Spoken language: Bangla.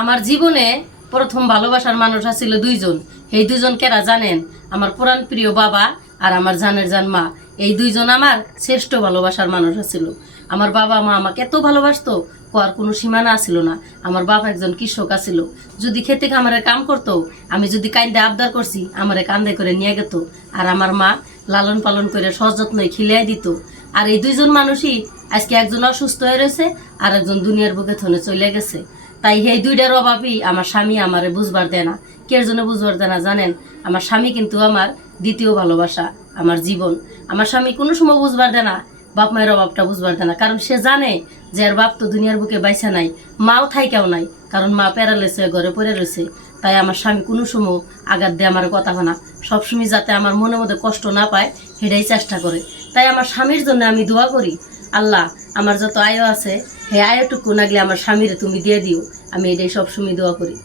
আমার জীবনে প্রথম ভালোবাসার মানুষ আছিল দুইজন। এই দুজন কেরা জানেন? আমার পুরাণ প্রিয় বাবা আর আমার জানের জান মা। এই দুইজন আমার শ্রেষ্ঠ ভালোবাসার মানুষ আছিল। আমার বাবা মা আমাকে এত ভালোবাসতো, কোয়ার কোনো সীমানা আছিল না। আমার বাবা একজন কৃষক আছিল। যদি খেতে খামারে কাম করতো, আমি যদি কান্দে আবদার করছি, আমারে কান্দে করে নিয়ে যেত। আর আমার মা লালন পালন করে সযত্নই খিলিয়ে দিত। আর এই দুইজন মানুষই আজকে একজন অসুস্থ হয়ে রয়েছে, আর একজন দুনিয়ার বুকে থনে চলে গেছে। তাই এই দুইটার অভাবই আমার স্বামী আমারে বুঝবার দেয় না। কের জন্য বুঝবার দেয় না জানেন? আমার স্বামী কিন্তু আমার দ্বিতীয় ভালোবাসা, আমার জীবন। আমার স্বামী কোনো সময় বুঝবার দেয় না বাপ মায়ের অভাবটা বুঝবার দেয় না, কারণ সে জানে যে আর বাপ তো দুনিয়ার বুকে বাইসা নাই, মাও থাইকেও নাই, কারণ মা প্যারালাইসিস হয়ে ঘরে পড়ে রয়েছে। তাই আমার স্বামী কোনো সময় আঘাত দিয়ে আমার কথা হয় না, সবসময় যাতে আমার মনের মধ্যে কষ্ট না পায় সেটাই চেষ্টা করে। তাই আমার স্বামীর জন্য আমি দোয়া করি, আল্লাহ আমার যত আয় আছে হে আয়টুকু নাগলে আমার স্বামীরে তুমি দিয়ে দিও। আমি এটাই সবসময় দোয়া করি।